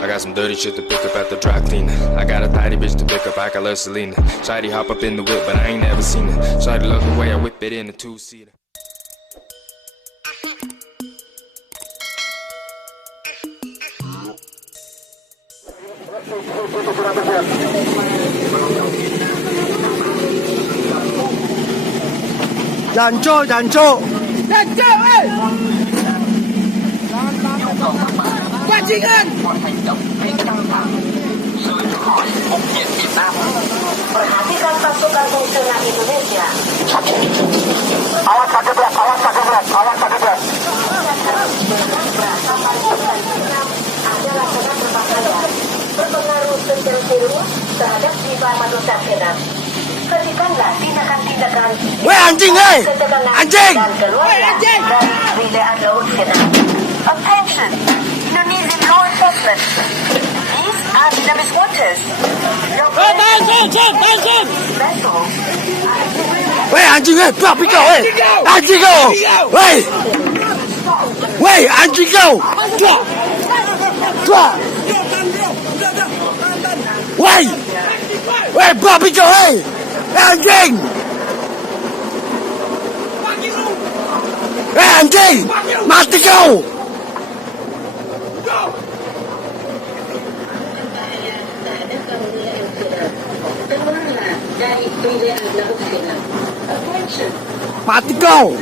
I got some dirty shit to pick up at the dry cleaner. I got a tidy bitch to pick up, I got love Selena. Shawty hop up in the whip, but I ain't never seen her. Shawty love the way I whip it in a two-seater. Janco, Janco, Bajingan. Perhatikan pasukan fungsional Indonesia. Awas sakit berat, awas sakit berat, awas sakit berat. Adalah dengan berpakaian berpengaruh secara serius terhadap jiwa manusia sehat. Hentikanlah tindakan-tindakan Weh anjing, weh! Anjing! dan keluarga dari wilayah laut Vietnam. Attention, Indonesian law enforcement. These are Vietnamese waters. Your vessels. Weh anjing, weh! Babi kau, weh! Anjing kau! Weh! Weh anjing kau! Dua! Dua! Weh! Weh babi kau, weh! Anjing! Anjing! Mati kau! Mati kau!